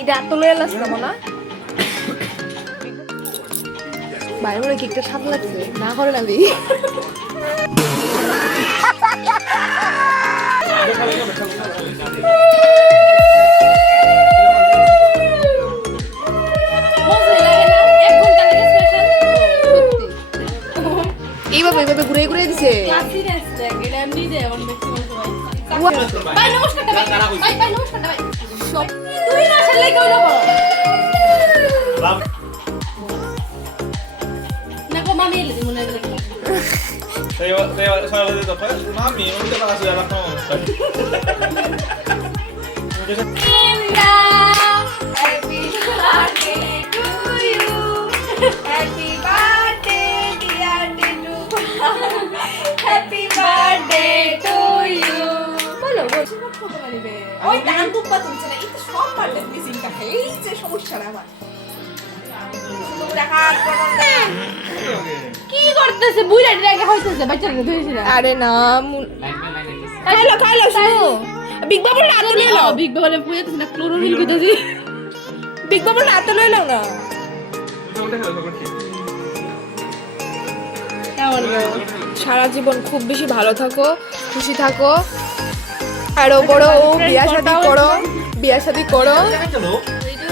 এটা তো লয়ে আসলাম না বাইরে বলে কেকটা স্বাদ লাগছে না করে নাবি এইভাবে এইভাবে ঘুরে ঘুরে দিছে Saya después, mami, no te vas a hacer la cosa. Linda, happy birthday to you. Happy birthday, dear Dinu. Happy birthday to you. বলো ওই গান দুপা তুলছে না এটা সব পারলে মিসিংটা এই যে সমস্যা না আমার কি করতেছে বুইরা আগে হইতেছে বাচ্চাকে ধরেছিল আরে না খাইলো খাইলো শুনো বিগ বাবুর না তো লইলো বিগ বাবুরে পুয়েতেছ না ক্লোরোফিল কইতাছি বিগ বাবুর না তো লইলো না সারা জীবন খুব বেশি ভালো থাকো খুশি থাকো আরো বড় বিয়া শাদী করো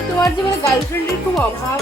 তোমার জীবনে গার্লফ্রেন্ডের খুব অভাব